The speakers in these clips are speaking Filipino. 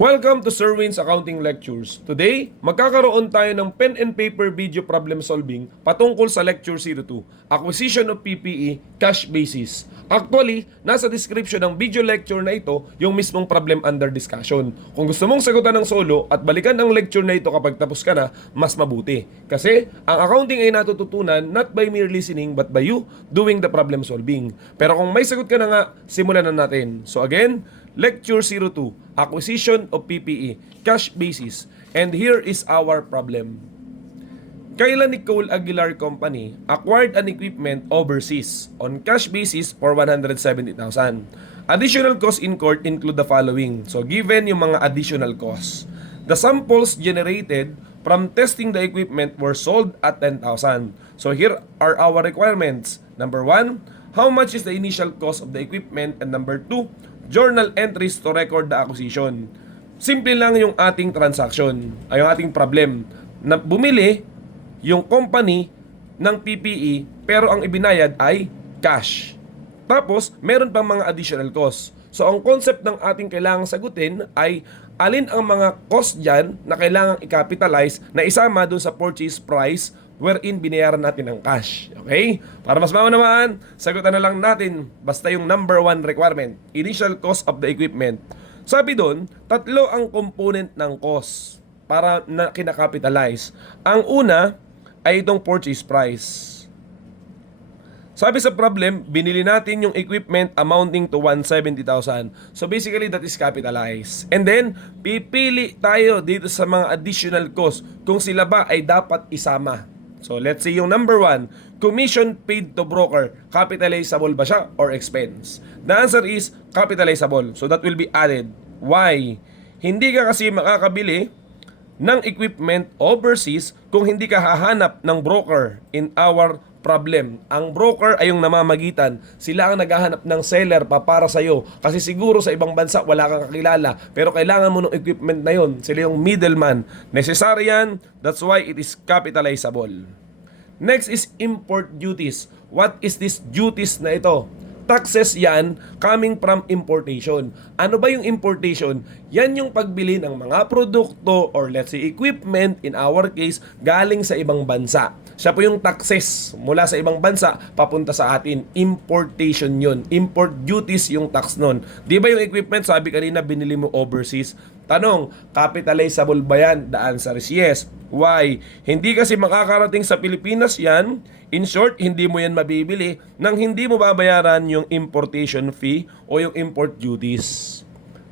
Welcome to Sir Win's Accounting Lectures. Today, magkakaroon tayo ng pen and paper video problem solving patungkol sa Lecture 02, Acquisition of PPE, Cash Basis. Actually, nasa description ng video lecture na ito yung mismong problem under discussion. Kung gusto mong sagutan ng solo at balikan ang lecture na ito kapag tapos ka na, mas mabuti. Kasi, ang accounting ay natututunan not by mere listening but by you doing the problem solving. Pero kung may sagot ka na nga, simulan na natin. So again, Lecture 02, Acquisition of PPE, Cash Basis. And here is our problem. Kayla Nicole Aguilar Company acquired an equipment overseas on cash basis for 170,000. Additional costs incurred include the following. So given yung mga additional costs. The samples generated from testing the equipment were sold at 10,000. So here are our requirements. Number 1, how much is the initial cost of the equipment? And number 2, journal entries to record the acquisition. Simple lang yung ating transaction, ay yung ating problem. Na bumili yung company ng PPE pero ang ibinayad ay cash. Tapos, meron pang mga additional costs. So, ang concept ng ating kailangang sagutin ay alin ang mga cost dyan na kailangang i-capitalize na isama doon sa purchase price wherein binayaran natin ng cash. Okay? Para mas maunawahan, sagutan na lang natin basta yung number 1 requirement, initial cost of the equipment. Sabi doon, tatlo ang component ng cost para na kinakapitalize. Ang una ay itong purchase price. Sabi sa problem, binili natin yung equipment amounting to 170,000. So basically, that is capitalized. And then, pipili tayo dito sa mga additional cost kung sila ba ay dapat isama. So let's say yung number 1, commission paid to broker, capitalizable ba siya or expense? The answer is capitalizable. So that will be added. Why? Hindi ka kasi makakabili ng equipment overseas kung hindi ka hahanap ng broker in our problem. Ang broker ay yung namamagitan. Sila ang naghahanap ng seller pa para sa'yo. Kasi siguro sa ibang bansa wala kang kakilala. Pero kailangan mo ng equipment na yon. Sila yung middleman. Necessary yan. That's why it is capitalizable. Next is import duties. What is this duties na ito? Taxes yan coming from importation. Ano ba yung importation? Yan yung pagbili ng mga produkto or let's say equipment, in our case, galing sa ibang bansa. Siya po yung taxes mula sa ibang bansa papunta sa atin. Importation yun. Import duties yung tax nun. Di ba yung equipment, sabi kanina, binili mo overseas? Tanong, capitalizable ba yan? The answer is yes. Why? Hindi kasi makakarating sa Pilipinas yan. In short, hindi mo yan mabibili nang hindi mo babayaran yung importation fee o yung import duties.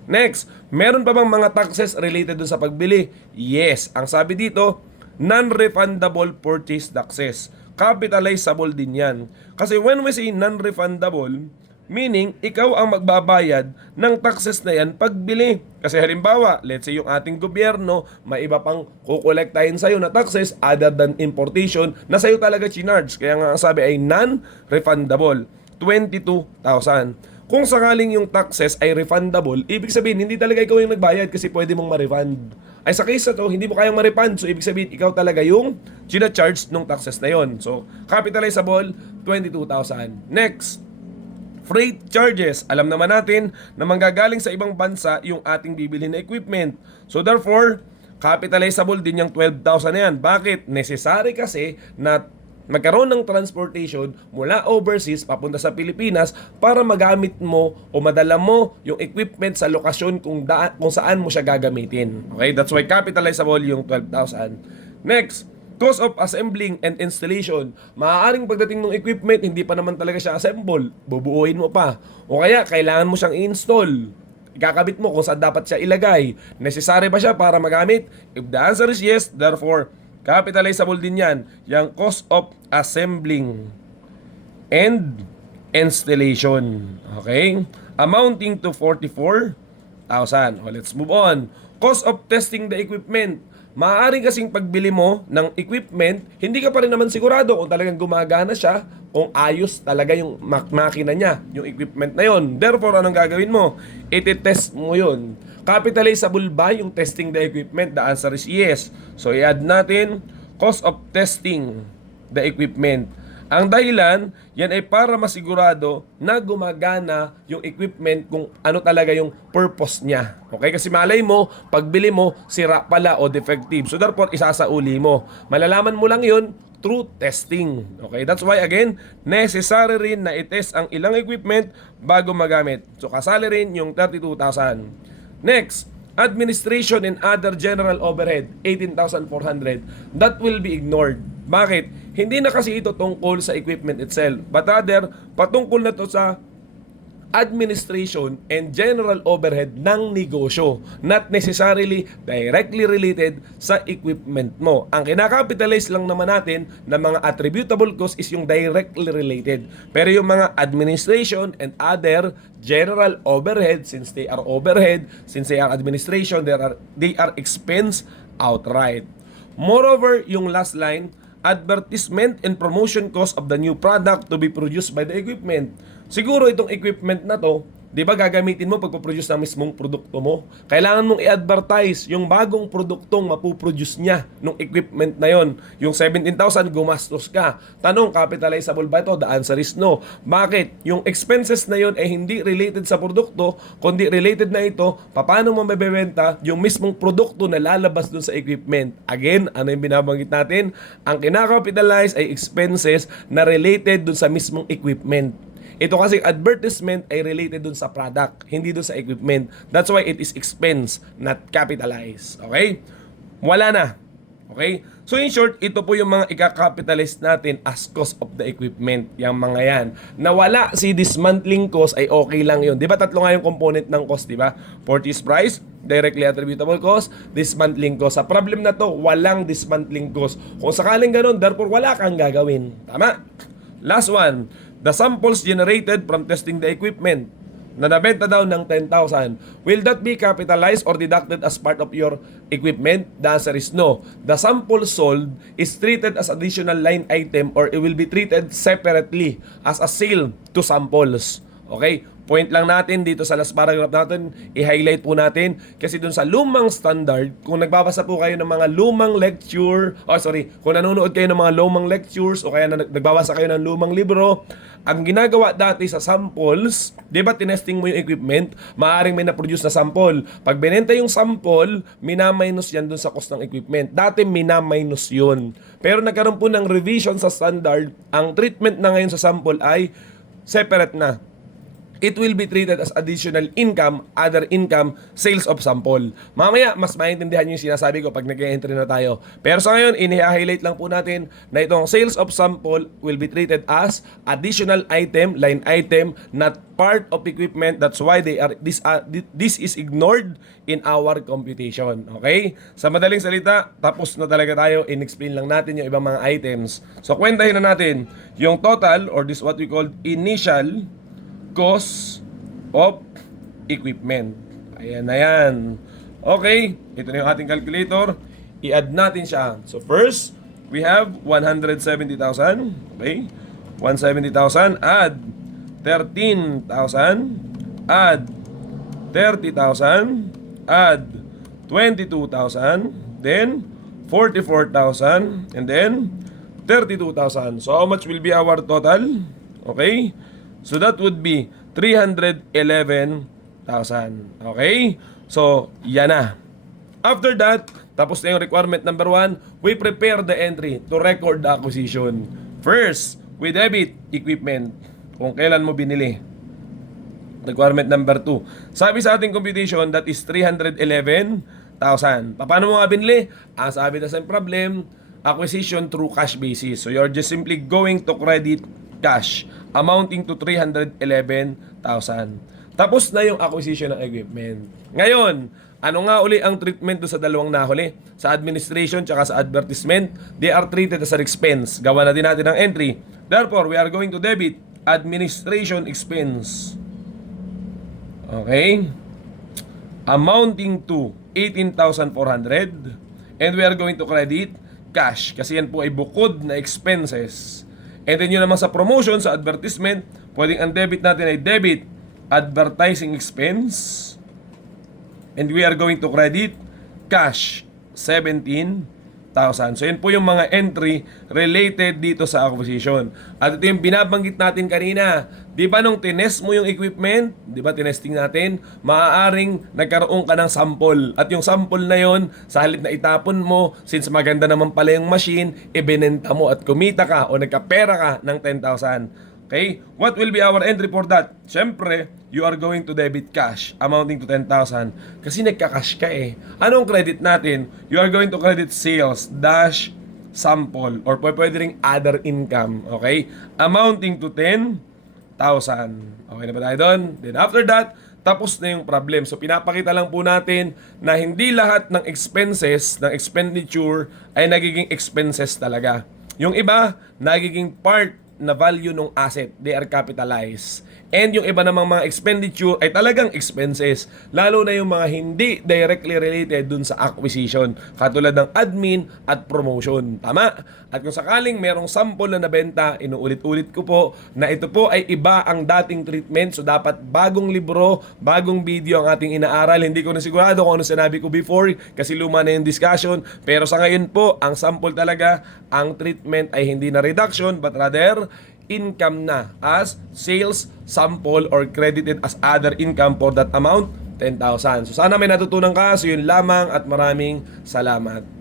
Next, meron pa bang mga taxes related dun sa pagbili? Yes. Ang sabi dito, non-refundable purchase taxes. Capitalizable din yan. Kasi when we say non-refundable, meaning, ikaw ang magbabayad ng taxes na yan pagbili. Kasi halimbawa, let's say yung ating gobyerno, may iba pang kukolektahin sa'yo na taxes other than importation na sa'yo talaga chinarge. Kaya nga ang sabi ay non-refundable. 22,000. Kung sakaling yung taxes ay refundable, ibig sabihin, hindi talaga ikaw yung nagbayad kasi pwede mong ma-refund. Ay sa case na to, hindi mo kayang ma-refund. So, ibig sabihin, ikaw talaga yung charge ng taxes na yon. So, capitalizable, 22,000. Next, freight charges. Alam naman natin na manggagaling sa ibang bansa yung ating bibili na equipment. So therefore, capitalizable din yung 12,000 na yan. Bakit? Necessary kasi na magkaroon ng transportation mula overseas papunta sa Pilipinas para magamit mo o madala mo yung equipment sa lokasyon kung saan mo siya gagamitin. Okay? That's why capitalizable yung 12,000. Next, cost of assembling and installation. Maaaring pagdating ng equipment, hindi pa naman talaga siya assemble. Bubuuin mo pa. O kaya, kailangan mo siyang i-install. Ikakabit mo kung saan dapat siya ilagay. Necessary ba siya para magamit? If the answer is yes, therefore, capitalizable din yan. Yung cost of assembling and installation. Okay? Amounting to 44,000. Let's move on. Cost of testing the equipment. Maaaring kasing pagbili mo ng equipment, hindi ka pa rin naman sigurado kung talagang gumagana siya, kung ayos talaga yung makina niya, yung equipment na yon. Therefore, anong gagawin mo? Iti-test mo yun. Capitalizable ba yung testing the equipment? The answer is yes. So, i-add natin, cost of testing the equipment. Ang dahilan, yan ay para masigurado na gumagana yung equipment kung ano talaga yung purpose niya. Okay? Kasi malay mo, pagbili mo, sira pala o defective. So therefore, isasauli mo. Malalaman mo lang yun through testing. Okay? That's why, again, necessary rin na i-test ang ilang equipment bago magamit. So kasali rin yung 32,000. Next, administration and other general overhead, 18,400. That will be ignored. Bakit? Hindi na kasi ito tungkol sa equipment itself, but rather, patungkol na to sa administration and general overhead ng negosyo, not necessarily directly related sa equipment mo. Ang kinakapitalize lang naman natin na mga attributable costs is yung directly related. Pero yung mga administration and other general overhead, since they are overhead, since they are administration, they are expense outright. Moreover, yung last line, advertisement and promotion cost of the new product to be produced by the equipment. Siguro itong equipment na to, di ba gagamitin mo pagpaproduce ng mismong produkto mo? Kailangan mong i-advertise yung bagong produktong mapuproduce niya nung equipment na yon. Yung 17,000 gumastos ka. Tanong, capitalizable ba ito? The answer is no. Bakit? Yung expenses na yon ay hindi related sa produkto, kundi related na ito, paano mo mabebenta yung mismong produkto na lalabas dun sa equipment. Again, ano yung binabanggit natin? Ang kinakapitalize ay expenses na related dun sa mismong equipment. Ito kasi advertisement ay related dun sa product, hindi dun sa equipment. That's why it is expense, not capitalized. Okay? Wala na. Okay? So in short, ito po yung mga i-capitalize natin as cost of the equipment. Yung mga yan. Na wala si dismantling cost ay okay lang yun. Di ba tatlo nga yung component ng cost, di ba? Purchase price, directly attributable cost, dismantling cost. Sa problem na to, walang dismantling cost. Kung sakaling ganun, therefore wala kang gagawin. Tama? Last one, the samples generated from testing the equipment na nabenta daw ng 10,000, will that be capitalized or deducted as part of your equipment? The answer is no. The sample sold is treated as additional line item or it will be treated separately as a sale to samples. Okay? Point lang natin dito sa last paragraph natin, i-highlight po natin kasi dun sa lumang standard, kung nagbabasa po kayo ng mga lumang lecture, kung nanonood kayo ng mga lumang lectures o kaya nagbabasa kayo ng lumang libro, ang ginagawa dati sa samples, di ba tinesting mo yung equipment, maaaring may na-produce na sample. Pag binenta yung sample, minaminus yan dun sa cost ng equipment. Dati minaminus yun. Pero nagkaroon po ng revision sa standard, ang treatment na ngayon sa sample ay separate na. It will be treated as additional income, other income, sales of sample. Mamaya, mas maintindihan nyo yung sinasabi ko pag nag-entry na tayo. Pero sa ngayon, ini-highlight lang po natin na itong sales of sample will be treated as additional item, line item, not part of equipment. That's why this is ignored in our computation. Okay? Sa madaling salita, tapos na talaga tayo. In-explain lang natin yung ibang mga items. So, kwentahin na natin yung total or this what we call initial cost of equipment. Ayan na yan. Okay, ito na yung ating calculator. I-add natin siya. So first, we have 170,000. Okay, 170,000. Add 13,000. Add 30,000. Add 22,000. Then 44,000. And then 32,000. So how much will be our total? Okay, so that would be 311,000. Okay? So, yan na. After that, tapos na yung requirement number 1, we prepare the entry to record the acquisition. First, we debit equipment. Kung kailan mo binili. Requirement number 2. Sabi sa ating computation, that is 311,000. Paano mo nga binili? Sabi na sa problem, acquisition through cash basis. So, you're just simply going to credit cash amounting to 311,000. Tapos na yung acquisition ng equipment. Ngayon, ano nga uli ang treatment do sa dalawang nahuli? Sa administration tsaka sa advertisement, they are treated as an expense. Gawa na din natin ang entry. Therefore, we are going to debit administration expense. Okay? Amounting to 18,400. And we are going to credit cash. Kasi yan po ay bukod na expenses. And then yun naman sa promotion, sa advertisement, pwedeng ang debit natin ay debit advertising expense. And we are going to credit cash 17,000. So yun po yung mga entry related dito sa acquisition. At ito yung binabanggit natin kanina. Di ba nung tinest mo yung equipment, di ba tinesting natin, maaaring nagkaroon ka ng sample. At yung sample na yon, sa halip na itapon mo, since maganda naman pala yung machine, ibinenta mo at kumita ka o nagkapera ka ng 10,000. Okay? What will be our entry for that? Siyempre, you are going to debit cash amounting to 10,000 kasi nagka-cash ka eh. Anong credit natin? You are going to credit sales dash sample or pwede ring other income. Okay? Amounting to 10,000. Okay na ba tayo doon? Then after that, tapos na yung problem. So pinapakita lang po natin na hindi lahat ng expenses, ng expenditure ay nagiging expenses talaga. Yung iba, nagiging part na value ng asset, they are capitalized. And yung iba namang mga expenditure ay talagang expenses, lalo na yung mga hindi directly related dun sa acquisition, katulad ng admin at promotion. Tama? At kung sakaling merong sample na nabenta, inuulit-ulit ko po na ito po ay iba ang dating treatment. So dapat bagong libro, bagong video ang ating inaaral. Hindi ko na sigurado kung ano sinabi ko before kasi luma na yung discussion. Pero sa ngayon po, ang sample talaga, ang treatment ay hindi na reduction but rather income na as sales, sample, or credited as other income for that amount, 10,000. So sana may natutunan ka. So yun lamang at maraming salamat.